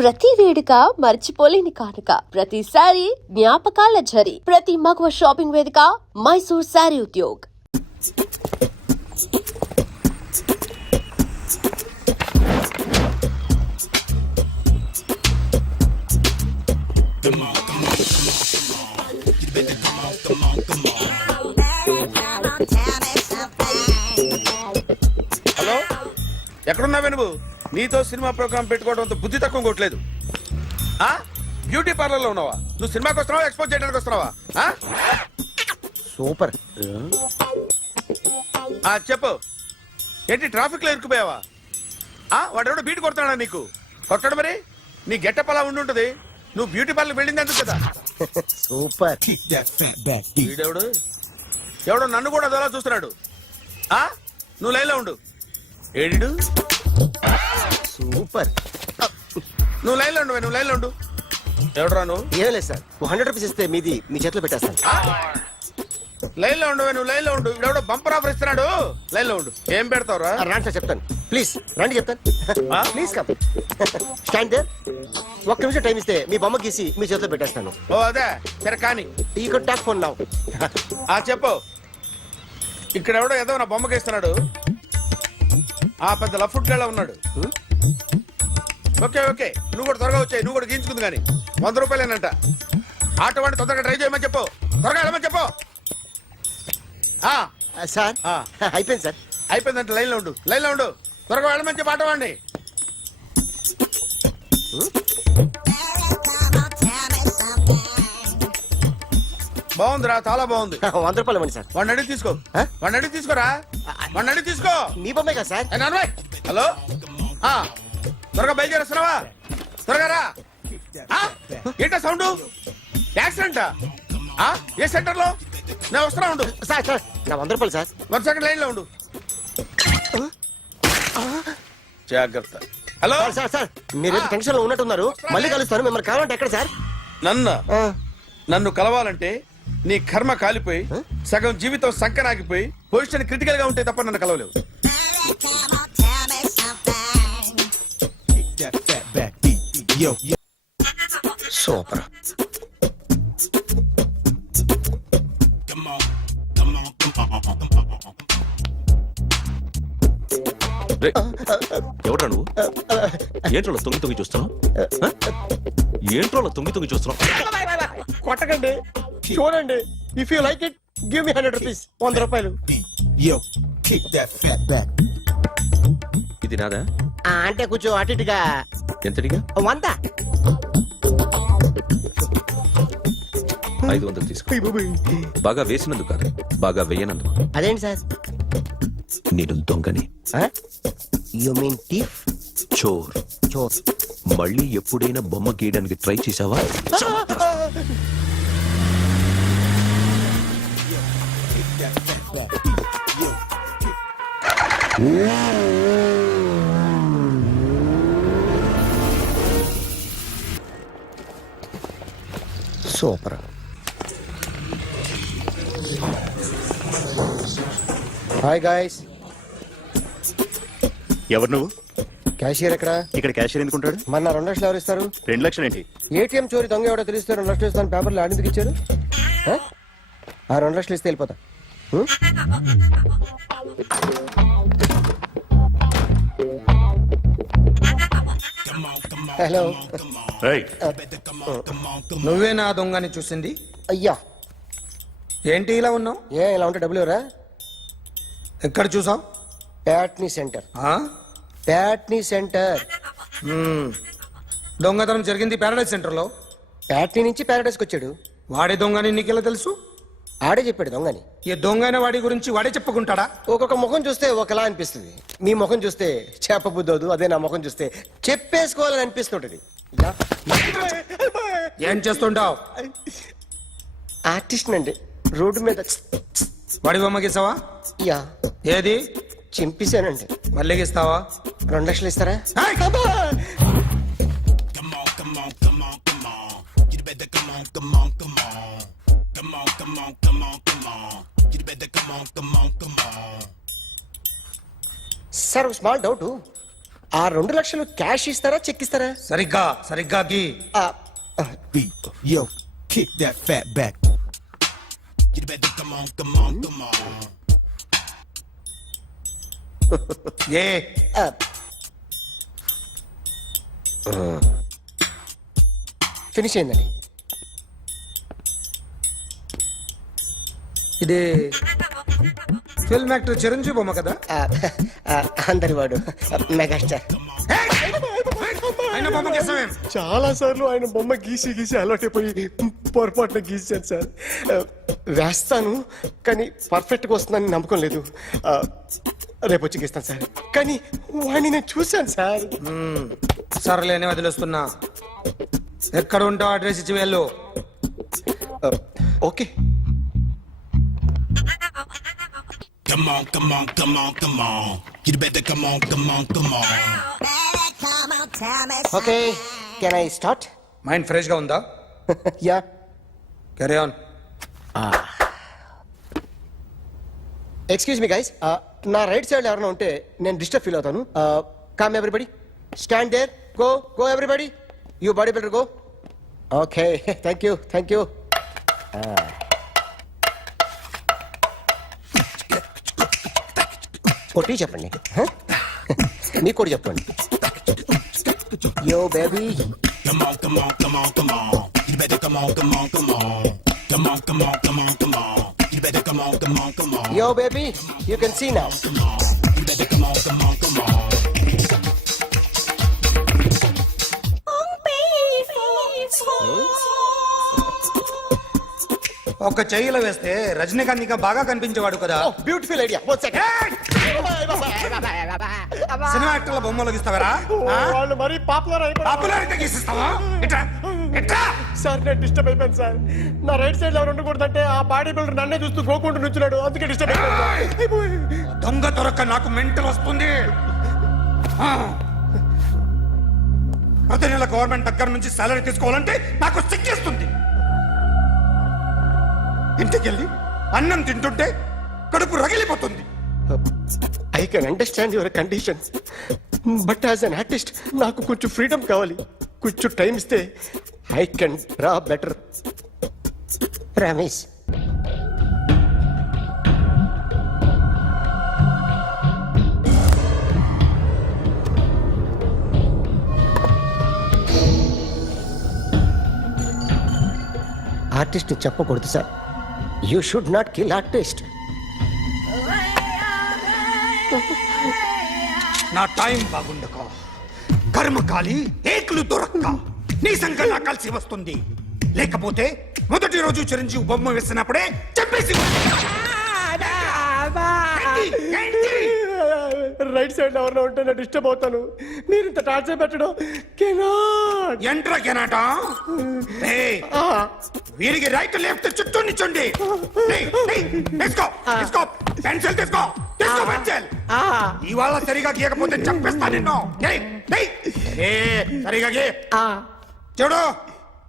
ప్రతి వేడుక మర్చిపోలేని కానుక, ప్రతిసారి జ్ఞాపకాల ఝరి, ప్రతి మగువ షాపింగ్ వేదిక మైసూర్ శారీ ఉద్యోగ్. హలో, ఎక్కడున్నావే నువ్వు? నీతో సినిమా ప్రోగ్రామ్ పెట్టుకోవడంతో బుద్ధి తక్కువ కొట్టలేదు. బ్యూటీ పార్లర్ లో ఉన్నావా? నువ్వు సినిమాకి వస్తున్నావా, ఎక్స్పోజ్ చేయడానికి వస్తున్నావా? సూపర్. చెప్పు, ఏంటి ట్రాఫిక్ లో ఇరుక్కుపోయావా? వాడెవడో బీట్ కొడతాడా నీకు? కొట్టాడు మరి. నీ గెట్టప్ అలా ఉండుంటది. నువ్వు బ్యూటీ పార్లర్ వెళ్ళింది ఎందుకు కదా? సూపర్. వీడెవడు? ఎవడో నన్ను కూడా అదోలా చూస్తున్నాడు. నువ్వు లైన్లో ఉండు. ఏడు సూపర్. నువ్వు లైన్లో ఉండు, నువ్వు లైన్లో ఉండు. ఎవడరా నువ్వు? ఏం లేదు సార్, 100 రూపీస్ ఇస్తే మీది మీ చేతిలో పెట్టేస్తాను. లైన్లో ఉండు, నువ్వు లైన్లో ఉండు. ఎవడో బంపర్ ఆఫర్ ఇస్తున్నాడు. లైన్లో ఉండు. ఏం పెడతావురా? రాండి సార్, చెప్తాను. ప్లీజ్ రండి, చెప్తాను. Please come. Stand there. ఒక్క నిమిషం టైం ఇస్తే మీ బొమ్మ గీసి మీ చేతిలో పెట్టేస్తాను. ఓ అదే సరే, కానీ ఈ కుడ్ టాక్ ఫోన్ నౌ. చెప్పు. ఇక్కడ ఎవడో ఏదో నా బొమ్మకి ఇస్తున్నాడు. పెద్ద లఫుట్ గేళ ఉన్నాడు. ఓకే ఓకే, నువ్వు కూడా త్వరగా వచ్చాయి. నువ్వు కూడా గీంచుకుంది కానీ 100 రూపాయలేనంట. ఆటో వాడిని తొందరగా ట్రై చేయమని చెప్పు. త్వరగా వెళ్ళమని చెప్పు. సార్ అయిపోయింది సార్. అయిపోయిందంటే లైన్లో ఉండు, లైన్లో ఉండు. త్వరగా వెళ్ళమని చెప్పు ఆటో వాడిని. బాగుందిరా, చాలా బాగుంది. 100 రూపాయలు ఇవ్వండి సార్. వాడిని అడిగి తీసుకో. వాడిని అడిగి తీసుకోరా. వాడిని అడిగి తీసుకో. మీ బొమ్మే కదా సార్. హలో, త్వరగా బయలుదేరేస్తున్నావా? త్వరగా రా. ఏంటా సౌండ్? యాక్సిడెంటా? ఏ సెంటర్ లో? నేను వస్తున్నా ఉండు. సార్ సార్, నా 100 రూపాయలు సార్. 1 సెకండ్ లైన్ లో ఉండు. జాగ్రత్త. హలో సార్ సార్ సార్, మీరు టెన్షన్ లో ఉన్నట్టున్నారు. మళ్ళీ కలుస్తాను. మిమ్మల్ని కావాలంటే ఎక్కడ సార్? నన్ను కలవాలంటే నీ కర్మ కాలిపోయి సగం జీవితం సంకనాగిపోయి పొజిషన్ క్రిటికల్ గా ఉంటే తప్ప నన్ను కలవలేవు. సూపర్. ఎవడ్రా నువ్వు? ఏంట్రోలో తొంగి చూస్తున్నావు? ఏంట్రోలో తొంగి చూస్తున్నావు? కొట్టకండి, చూడండి. If you like it give me 100 rupees. 100 రూపాయలు. ఇది నాదా? అంటే కొంచెం అటు ఇటుగా. ఎంతడిగా? 100. 500 తీసుకో. బాగా వేసినందుకు కాదు, బాగా వేయనందుకు. అదేంటి సార్? నేను దొంగని. You mean thief? చోర్. చోర్. మళ్ళీ ఎప్పుడైనా బొమ్మ గీయడానికి ట్రై చేసావా? సూపర్. Hi guys. ఎవరు నువ్వు? క్యాషియర్ ఎక్కడ? ఇక్కడ క్యాషియర్ ఎందుకుంటాడు? మన 2 లక్షలు ఎవరు ఇస్తారు? 2 లక్షలు ఏంటి? ఏటీఎం చోరీ దొంగ ఎవడో తెలిస్తే 2 లక్షలు ఇస్తాను పేపర్లు ఆడిందుకు ఇచ్చారు. ఆ 2 లక్షలు ఇస్తే వెళ్ళిపోతా. హలో. నువ్వే నా దొంగని చూసింది? అయ్యా, ఏంటి ఇలా ఉన్నావు? ఇలా ఉంటే డబ్బులు ఎవరా? ఎక్కడ చూసావు? ప్యాట్నీ సెంటర్. ప్యాట్నీ సెంటర్. దొంగతనం జరిగింది ప్యారడైజ్ సెంటర్ లో. ప్యాట్నీ నుంచి ప్యారడైజ్కి వచ్చాడు. వాడే దొంగని నీకెలా తెలుసు? ఆడే చెప్పాడు దొంగని. ఈ దొంగైన వాడి గురించి వాడే చెప్పుకుంటాడా? ఒక్కొక్క ముఖం చూస్తే ఒకలా అనిపిస్తుంది. మీ ముఖం చూస్తే చెప్పబుద్దోదు. అదే నా ముఖం చూస్తే చెప్పేసుకోవాలని అనిపిస్తుంటది. ఏం చేస్తుంటావు? ఆర్టిస్ట్ అండి. రోడ్డు మీద వాడి బొమ్మ గీసావా? యా. ఏది? చింపేశానండి. మళ్ళీ గీస్తావా? 2 లక్షలు ఇస్తారా? Sir, small doubt. ఆ 2 లక్షలు క్యాష్ ఇస్తారా చెక్ ఇస్తారా? సరిగ్గా గీ. beat. Yo, kick that fat back. You better come on, come on, come on. A finish అయిందండి. ఇది ఫిల్మ్ యాక్టర్ చిరంజీవి బొమ్మ కదా? అందరి వాడు మెగాస్టార్. ఆయన బొమ్మ గీసావేం? చాలా సార్లు ఆయన బొమ్మ గీసి అలవాటైపోయి పొరపాటున గీసాను సార్. వేస్తాను కానీ పర్ఫెక్ట్ గా వస్తుందని నమ్మకం లేదు. రేపు వచ్చి గీస్తాను సార్. కానీ వాడిని నేను చూశాను సార్. సర్లేని వదిలేస్తున్నా. ఎక్కడ ఉంటావు అడ్రస్ ఇచ్చి వెళ్ళు. Okay. Come on, come on, come on, come on. You better come on, come on, come on. Okay can I start? Mind fresh గా ఉందా? Yeah. Carry on. Excuse me guys, నా right side ఎవరైనా ఉంటే నేను disturb feel అవుతాను. Come everybody, stand there, go everybody, you body builder go. Okay, thank you. కొట్టి చెప్పండి, మీకు కూడా చెప్పండి. Yo baby. Come on, come on, come on, come on. You better come on, come on, come on. Come on, come on, come on, come on. You better come on, come on, come on. Yo, baby, you can see now. You better come on, come on, come on. ఒక చెయ్యిలో వేస్తే రజనీకాంత్ ఇంకా బాగా కనిపించేవాడు కదా. Oh, beautiful idea. One second. Cinema యాక్టర్ల బొమ్మలు గీస్తావరా? వాళ్ళు మరీ పాపులర్ అయిపోయారు. పాపులారిటీ గీసిస్తావా? ఎట్లా? సార్ నేను డిస్టర్బ్ అయిపోయాను సార్. నా రైట్ సైడ్ ఎవరు ఉండకూడదంటే ఆ బాడీ బిల్డర్ నన్నే చూస్తూ గోకుంటూ నుంచున్నాడు, అందుకే డిస్టర్బ్ అయిపోయాను. దొంగ దొరక్క నాకు మెంటల్ వస్తుంది. ప్రతి నెల గవర్నమెంట్ దగ్గర నుంచి సాలరీ తీసుకోవాలంటే నాకు సిగ్గేస్తుంది. ఇంటికెళ్ళి అన్నం తింటుంటే కడుపు రగిలిపోతుంది. I can understand your conditions, but as an artist నాకు కొంచెం ఫ్రీడమ్ కావాలి. కొంచెం టైం ఇస్తే I can draw better. Ramesh, artist చెప్పకూడదు sir. You should not kill artist. నా టైం బాగుండక కర్మకాలి ఏకులు దొరక్క నీ సంకల్లా కలిసి వస్తుంది. లేకపోతే మొదటి రోజు చిరంజీవి బొమ్మ వేసినప్పుడే చెప్పేసి రైట్ సైడ్ ఎవరిలో ఉంటే నేను డిస్టర్బ్ అవుతాను. మీరు ఇంత టార్చర్ పెట్టడం ఎంట్రా కెనాట. వీరికి రైట్ లెఫ్ట్ చుట్టూ నిచ్చండి. పెన్సిల్ తీసుకో పెన్సిల్. ఇవాళ సరిగా గీయకపోతే చంపేస్తా నిన్ను. సరిగా గీ. చూడు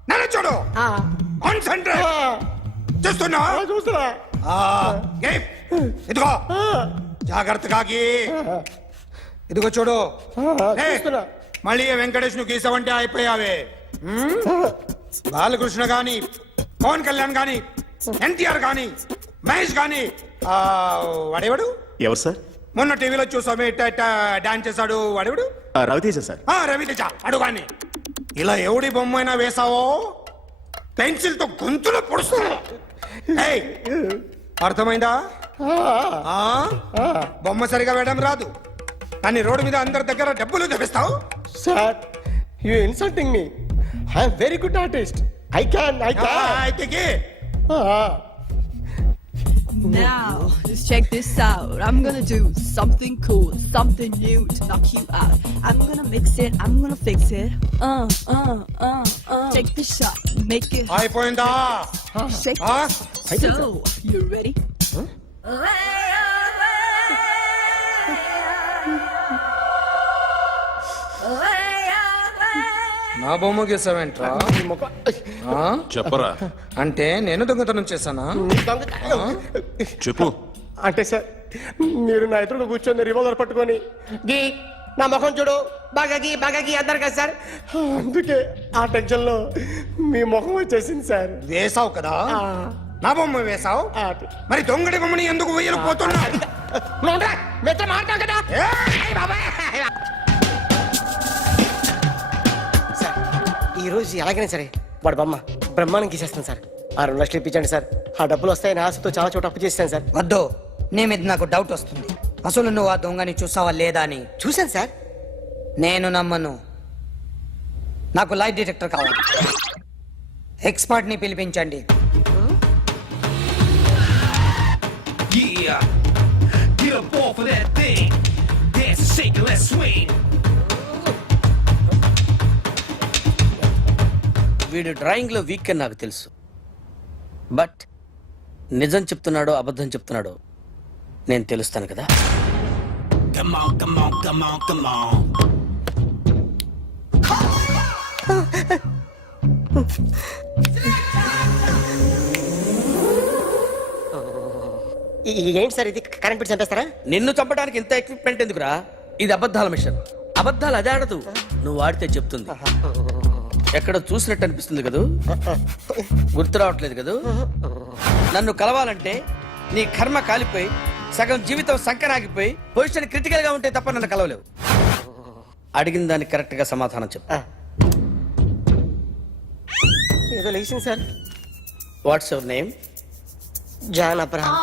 నన్ను చూడు. కాన్సంట్రేట్ చూస్తున్నా. ఇదిగో జాగ్రత్తగా గీ. ఇదిగో చూడు. మళ్ళీ వెంకటేష్ ను గీసావంటే అయిపోయావే. బాలకృష్ణ గాని, పవన్ కళ్యాణ్ గాని, ఎన్టీఆర్ గాని, మహేష్ గాని, వాడేవాడు ఎవరు సార్? మొన్న టీవీలో చూసామే డాన్స్ చేశాడు వాడేవాడు? రవితేజ సార్. రవితేజ అడుగాని. ఇలా ఎవడి బొమ్మ అయినా వేసావో పెన్సిల్ తో గొంతులో పొడుస్తావు. అర్థమైందా? బొమ్మ సరిగా వేయడం రాదు కానీ రోడ్డు మీద అందరి దగ్గర డబ్బులు తెప్పిస్తావు. Sir, you insulting me. I am very good artist. I can. Now, just check this out. I'm gonna do something cool, something new to knock you out. I'm gonna mix it, I'm gonna fix it. Take the shot, make it అయిపోయిందా? shake. So, you ready? నా బొమ్మ గీసావేంట్రా? చెప్పరా. అంటే నేను దొంగతనం చేశానా? చెప్పు. అంటే సార్, మీరు నా ఎదురుగా కూర్చొని రివాల్వర్ పట్టుకొని గీ నా ముఖం చూడు బాగాకి అన్నారు కదా సార్, అందుకే ఆ టెన్షన్లో మీ ముఖం వచ్చేసింది సార్. వేసావు కదా, నా బొమ్మ వేసావు, ఆ, మరి దొంగడి బొమ్మని ఎందుకు వేయలు పోతున్నా? నువ్వురా, మీతో మాట్లాడు కదా సార్. ఈ రోజు ఎలాగైనా సరే వాడు బొమ్మ బ్రహ్మాండం గీసేస్తాను సార్. ఆ 2 లక్షలు ఇప్పించండి సార్. ఆ డబ్బులు వస్తాయని ఆశతో చాలా చోట అప్పు చేస్తాను సార్. వద్దు, నీ మీద నాకు డౌట్ వస్తుంది. అసలు నువ్వు ఆ దొంగని చూసావా లేదా అని. చూశాను సార్. నేను నమ్మను. నాకు లైట్ డిటెక్టర్ కావాలి. ఎక్స్పర్ట్ ని పిలిపించండి. Yeah, get up off of that thing. Dance and shake and let's swing. వీడు డ్రాయింగ్లో వీక్ అని నాకు తెలుసు, బట్ నిజం చెప్తున్నాడో అబద్ధం చెప్తున్నాడో నేను తెలుస్తాను కదా. Come on, come on, come on, come on. ఏంటి సార్ ఇది, కరెంట్ బిల్ చంపేస్తారా? నిన్ను చంపడానికి ఇంత ఎక్విప్మెంట్ ఎందుకురా? ఇది అబద్ధాల మిషన్. అబద్ధాలు అదే ఆడదు, నువ్వు ఆడితే చెప్తుంది. ఎక్కడ చూసినట్టు అనిపిస్తుంది కదూ, గుర్తు రావట్లేదు కదూ. నన్ను కలవాలంటే నీ కర్మ కాలిపోయి సగం జీవితం సంకరాగిపోయి పొజిషన్ క్రిటికల్ గా ఉంటే తప్ప నన్ను కలవలేవు. అడిగిన దానికి కరెక్ట్ గా సమాధానం చెప్పు. ఏదో లేచింది sir. What's your name? John Abraham.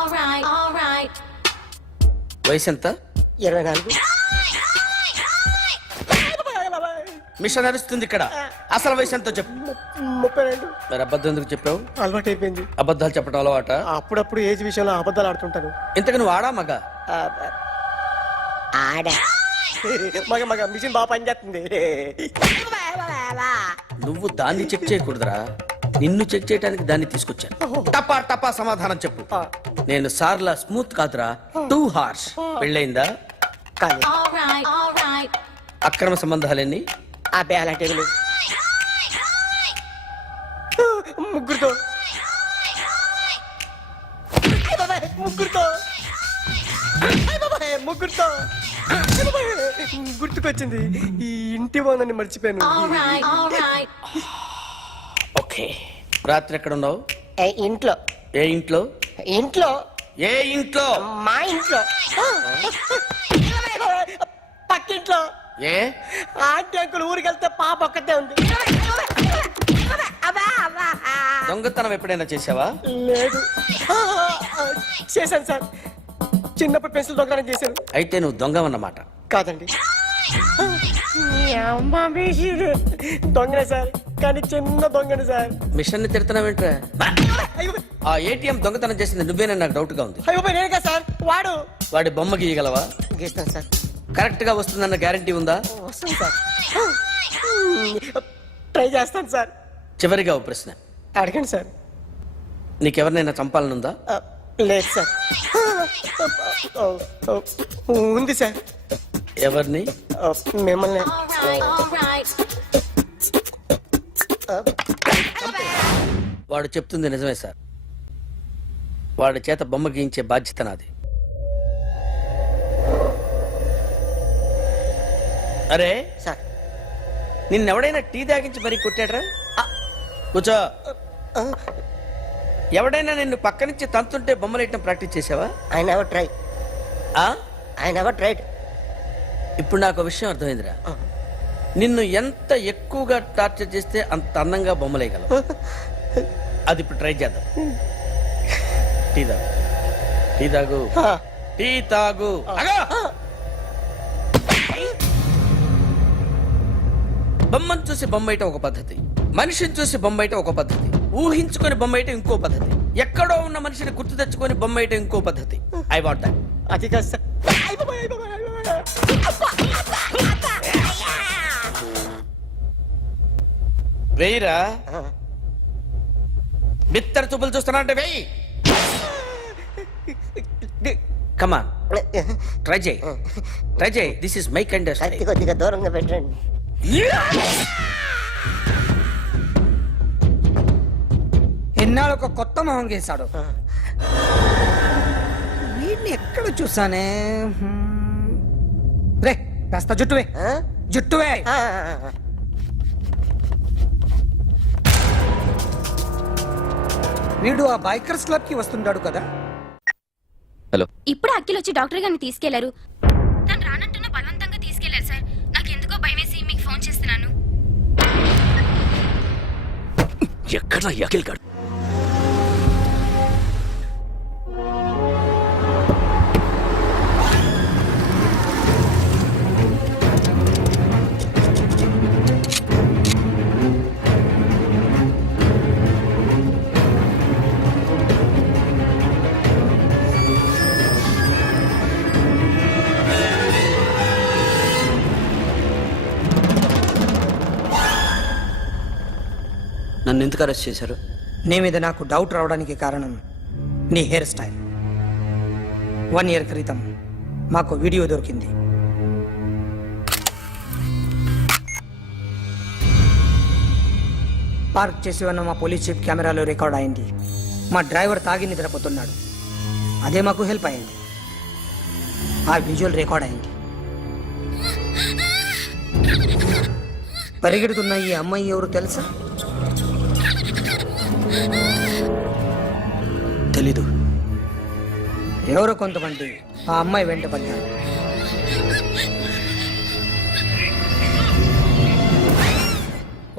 వయసు ఎంత? 24. మిషన్ నడుస్తుంది ఇక్కడ. అసలు వయసు ఎంతో చెప్పు. 32. మరి అబద్ధం ఎందుకు చెప్పావు? అలవాటు అయిపోయింది. అబద్ధాలు చెప్పడం అలవాట? అప్పుడప్పుడు ఏజ్ విషయంలో అబద్ధాలు ఆడుతుంటాను. ఇంతకు నువ్వు ఆడా మగ? ఆడా మగ మిషన్ బాగా పనిచేస్తుంది. నువ్వు దాన్ని చెక్ చేయకూడదురా, నిన్ను చెక్ చేయడానికి దాన్ని తీసుకొచ్చాను. టపా టపా సమాధానం చెప్పు. నేను సార్లా స్మూత్ కాదురా, టూ హార్ష్. పెళ్ళయిందా? కానీ అక్రమ సంబంధాలన్నీ? అబ్బే అలాంటి ఏమీ లేవు. ముగ్గురుతో ముగ్గురుతో గుర్తుకొచ్చింది. ఈ ఇంటి బాగుందని మర్చిపోయాను. ఓకే. రాత్రి ఎక్కడ ఉన్నావు? ఇంట్లో. ఏ ఇంట్లో? ఇంట్లో. ఏ ఇంట్లో? మా ఇంట్లో. పక్కింట్లో. ఏ ఆంటీ అంకుల్ ఊరికి వెళ్తే పాప ఒక్కతే ఉంది. దొంగతనం ఎప్పుడైనా చేసావా? లేదు. చేశాను సార్, చిన్నప్పుడు పెన్సిల్ దొంగతనం చేశాను. అయితే నువ్వు దొంగవన్నమాట. కాదండి, దొంగనే సార్, కానీ చిన్న దొంగని సార్. మిషన్ ని తిడుతున్నావేంట్రా? ఆ ఏటీఎం దొంగతనం చేసింది నువ్వేనని నాకు డౌట్ గా ఉంది. అయ్యో నేనే కదా సార్. వాడి బొమ్మ గీయగలవా? గీస్తాను సార్. కరెక్ట్ గా వస్తుందన్న గ్యారంటీ ఉందా? వస్తాను సార్, ట్రై చేస్తాను సార్. చివరిగా ఓ ప్రశ్న అడగండి సార్. నీకెవరినైనా చంపాలనుందా? లేదు సార్. ఉంది సార్. ఎవరిని? మిమ్మల్ని. వాడు చెప్తుంది నిజమే సార్. వాడి చేత బొమ్మ గీయించే బాధ్యత నాది. అరే సార్, నిన్నెవడైనా టీ తాగించి మరీ కొట్టాడ్రా? కూర్చో. ఎవడైనా నిన్ను పక్క నుంచి తంతుంటే బొమ్మలేయటం ప్రాక్టీస్ చేసావా? I never try. I never tried. ఇప్పుడు నాకు విషయం అర్థమైందిరా. నిన్ను ఎంత ఎక్కువగా టార్చర్ చేస్తే అంత అందంగా బొమ్మలేయగలవు. అది ఇప్పుడు ట్రై చేద్దాం. టీ తాగు, టీ తాగు, టీ తాగు. బొమ్మను చూసి బొమ్మయటం ఒక పద్ధతి, మనిషిని చూసి బొమ్మయటం ఒక పద్ధతి, ఊహించుకొని బొమ్మయటం ఇంకో పద్ధతి, ఎక్కడో ఉన్న మనిషిని గుర్తు తెచ్చుకొని బొమ్మయటం ఇంకో పద్ధతి. I want that. అది కాదు సార్. వెయ్యిరా. బిత్తర చూపులు చూస్తున్నా అంటే వెయ్యి. కమాన్, ట్రై చేయి, ట్రై చేయి. This is my kind. కొద్దిగా దూరంగా పెట్టండి. ఎన్నాళ్ళు ఒక కొత్త మొహం గీశాడు. వీడిని ఎక్కడ చూసానే? రే కాస్త జుట్టువే జుట్టువే. వీడు ఆ బైకర్స్ క్లబ్ కి వస్తుంటాడు కదా. ఇప్పుడు అఖిల్ వచ్చి డాక్టర్ గారిని తీసుకెళ్లారు. తను రానంటున్న బలవంతంగా తీసుకెళ్లారు సార్. నాకు ఎందుకో భయమేసి మీకు ఫోన్ చేస్తున్నాను. ఎక్కడ అఖిల్ గాడు? నన్ను ఎందుకు అరెస్ట్ చేశారు? నీ మీద నాకు డౌట్ రావడానికి కారణం నీ హెయిర్ స్టైల్. 1 year క్రితం మాకు వీడియో దొరికింది. పార్క్ చేసి ఉన్న మా పోలీస్ జీప్ కెమెరాలో రికార్డ్ అయింది. మా డ్రైవర్ తాగి నిద్రపోతున్నాడు. అదే మాకు హెల్ప్ అయింది. ఆ విజువల్ రికార్డ్ అయింది. పరిగెడుతున్న ఈ అమ్మాయి ఎవరు తెలుసా? తెలీదు. ఎవరో కొంతమంది ఆ అమ్మాయి వెంట పడ్డారు.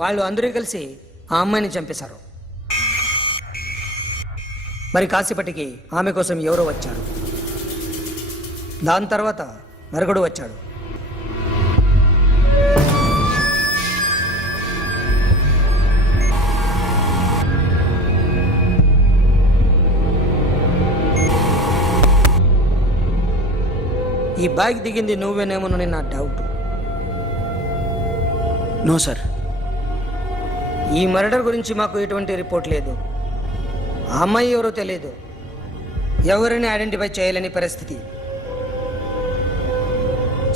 వాళ్ళు అందరూ కలిసి ఆ అమ్మాయిని చంపేశారు. మరి కాసేపటికి ఆమె కోసం ఎవరో వచ్చారు. దాని తర్వాత మరొకడు వచ్చాడు. ఈ బ్యాగ్ దిగింది నువ్వేనేమోనని నా డౌట్. No sir. ఈ మర్డర్ గురించి మాకు ఎటువంటి రిపోర్ట్ లేదు. ఆ అమ్మాయి ఎవరో తెలియదు. ఎవరిని ఐడెంటిఫై చేయలేని పరిస్థితి.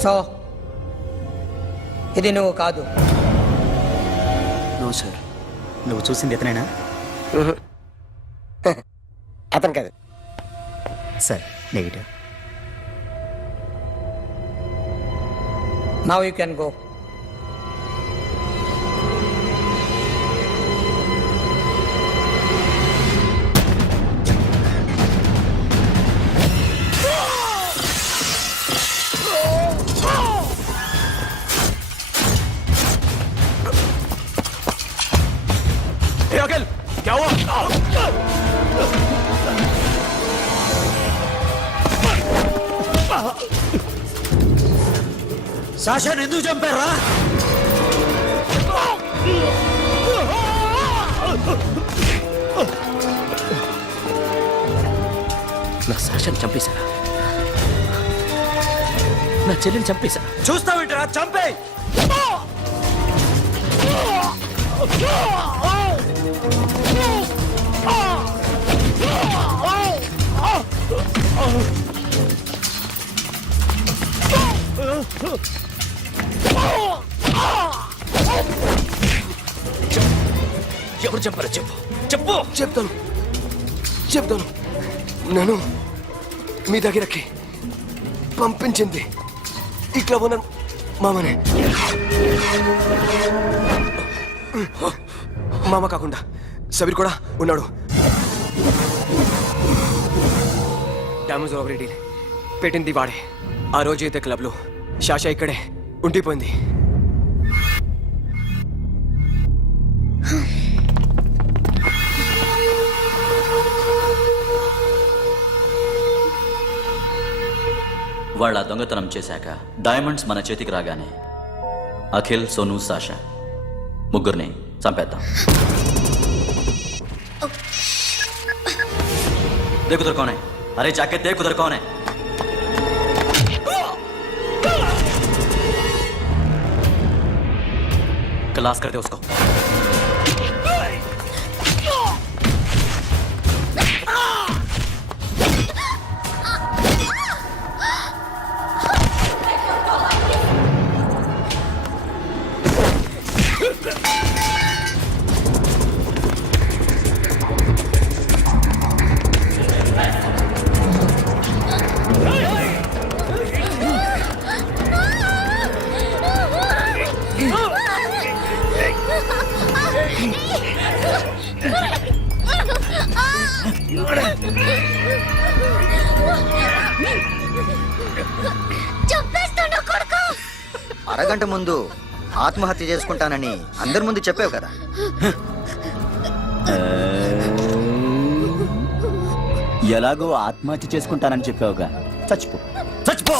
సో ఇది నువ్వు కాదు. No sir. నువ్వు చూసింది ఎతనైనా? అతను కాదు sir, negative. Now you can go. Akhil क्या हुआ? సాషాని ఎందుకు చంపారా? నా సాషాన్ని చంపేశారా? నా చెల్లిని చంపేశారా? చూస్తావేంట్రా? చంపే. ఎవరు చెప్పారో చెప్పు. చెప్పు. చెప్తాను. నేను మీ దగ్గరకి పంపించింది ఈ క్లబ్ ఓనర్ మామనే. మామ కాకుండా సబీర్ కూడా ఉన్నాడు. డ్యామేజ్ ఓవర్ పెట్టింది వాడే. ఆ రోజు అయితే క్లబ్లో శాషా ఇక్కడే ఉండిపోయింది. వాళ్ళ దొంగతనం చేశాక డైమండ్స్ మన చేతికి రాగానే అఖిల్, సోను, సాషా ముగ్గురిని చంపేద్దాం. देख उधर कौन है? अरे जाके देख उधर कौन है? क्लास करते उसको. అరగంట ముందు ఆత్మహత్య చేసుకుంటానని అందరి ముందు చెప్పావు కదా. ఎలాగో ఆత్మహత్య చేసుకుంటానని చెప్పావుగా, చచ్చిపో చచ్చిపో.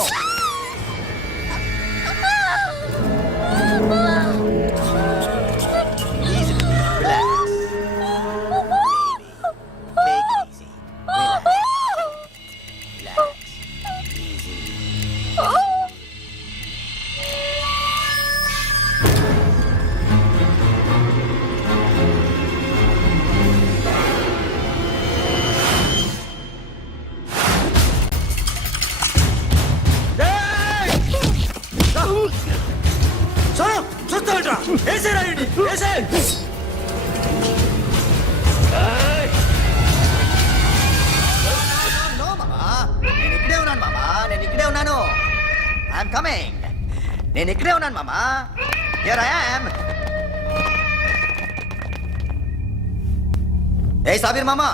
నేను ఇక్కడే ఉన్నాను మామా. Here I am. ఏ సాబీర్ మామా,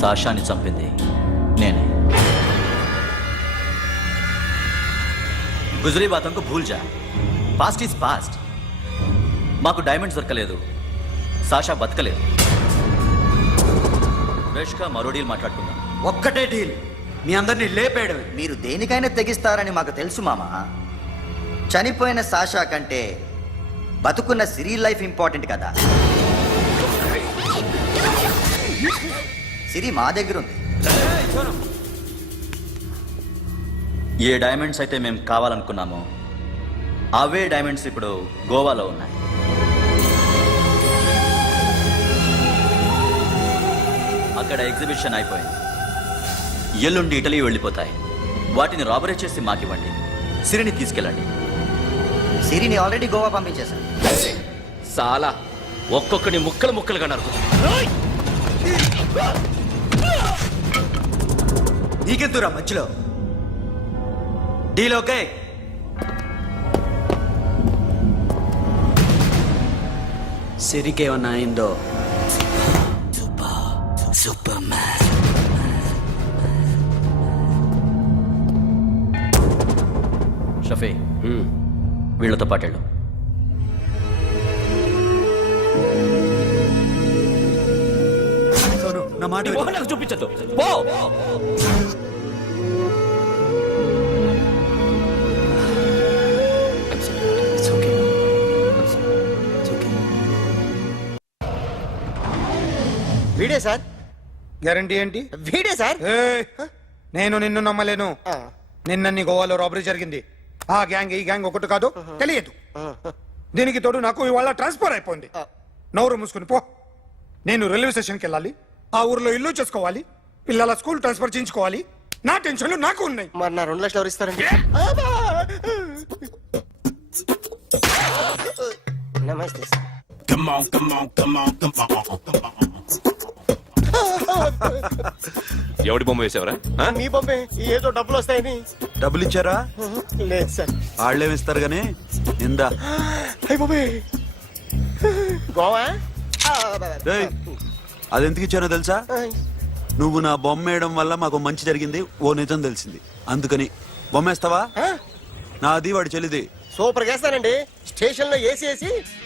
సాషాని చంపింది నేనే. గుజరీ బాతంకు భూల్ జా, పాస్ట్ ఈజ్ పాస్ట్. మాకు డైమండ్స్ దొరకలేదు, సాషా బతకలేదు. రేష్కా మరో డీల్ మాట్లాడుకుందాం. ఒక్కటే డీల్, మీ అందరినీ లేపేయడం. మీరు దేనికైనా తెగిస్తారని మాకు తెలుసు మామా. చనిపోయిన సాషా కంటే బతుకున్న సిరి లైఫ్ ఇంపార్టెంట్ కదా. సిరి మా దగ్గర ఉంది. ఏ డైమండ్స్ అయితే మేము కావాలనుకున్నామో అవే డైమండ్స్ ఇప్పుడు గోవాలో ఉన్నాయి. అక్కడ ఎగ్జిబిషన్ అయిపోయింది. ఎల్లుండి ఇటలీ వెళ్ళిపోతాయి. వాటిని రాబరీ చేసి మాకివ్వండి. సిరిని తీసుకెళ్ళండి. సిరిని ఆల్రెడీ గోవా పంపించేశాను. సాలా ఒక్కొక్కని ముక్కలు ముక్కలుగా నరుకు. నీకెందురా మధ్యలో? Deal okay? సిరికేమన్నా అయిందో? షఫీ, వీళ్ళతో పాటేళ్ళు. నా మాట నాకు చూపించద్దు. పో. వీడే సార్. గ్యారంటీ ఏంటి? వీడే సార్. నేను నిన్ను నమ్మలేను. నిన్న గోవాలో రాబరీ జరిగింది. ఆ గ్యాంగ్ ఈ గ్యాంగ్ ఒకటి కాదు, తెలియదు. దీనికి తోడు నాకు ఇవాళ ట్రాన్స్ఫర్ అయిపోయింది. నోరు మూసుకుని పో. నేను రైల్వే స్టేషన్కి వెళ్ళాలి, ఆ ఊర్లో ఇల్లు చేసుకోవాలి, పిల్లల స్కూల్ ట్రాన్స్ఫర్ చేయించుకోవాలి. నా టెన్షన్లు నాకు ఉన్నాయి. మరి నా 2 లక్షలు ఎవరు ఇస్తారండి? నమస్తే sir. Come on, come on, come on, come on, come on. ఎవడి బొమ్మ వేసావరా? మీ బొమ్మే. ఏదో డబ్బులు వస్తాయని. డబ్బులు ఇచ్చారా? లేదు సార్. వాళ్ళేమిస్తారు గానీ ఇందా. అయ్య బొమ్మే గోవా. అది ఎందుకు ఇచ్చానో తెలుసా? నువ్వు నా బొమ్మ వేయడం వల్ల మాకు మంచి జరిగింది, ఓ నిజం తెలిసింది. అందుకని బొమ్మేస్తావా? నాది వాడి చెల్లిది. సూపర్ చేస్తానండి. స్టేషన్ లో ఏసీ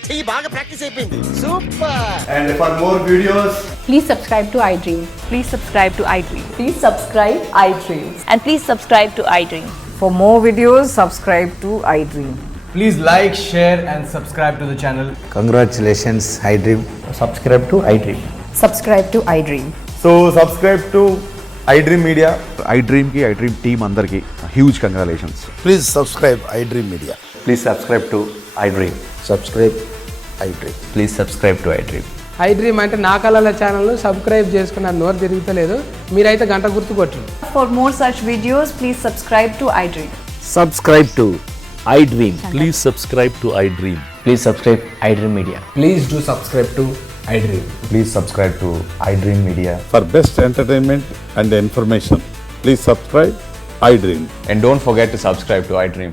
చెయ్యి బాగా ప్రాక్టీస్ అయిపోయింది. Super. And for more videos, Please subscribe to iDream. Please subscribe to iDream. Please subscribe iDream. And please subscribe to iDream. For more videos, subscribe to iDream. please like, share and subscribe to the channel. Congratulations iDream. Subscribe to iDream. Subscribe to iDream. So subscribe to iDream Media. iDream కి iDream team అందరికి huge congratulations. Please subscribe iDream Media. Please subscribe to iDream. Subscribe iDream. Please subscribe to iDream. iDream అంటే నా కళల channel subscribe చేసుకున్న నోరు తిరుగుతలేదు. మీరైతే గంట గుర్తు కొట్టండి. For more such videos, please subscribe to iDream. Subscribe to iDream. Please subscribe to iDream. Please subscribe iDream Media. Please do subscribe to iDream. Please subscribe to iDream Media. For best entertainment and information, please subscribe iDream. And don't forget to subscribe to iDream.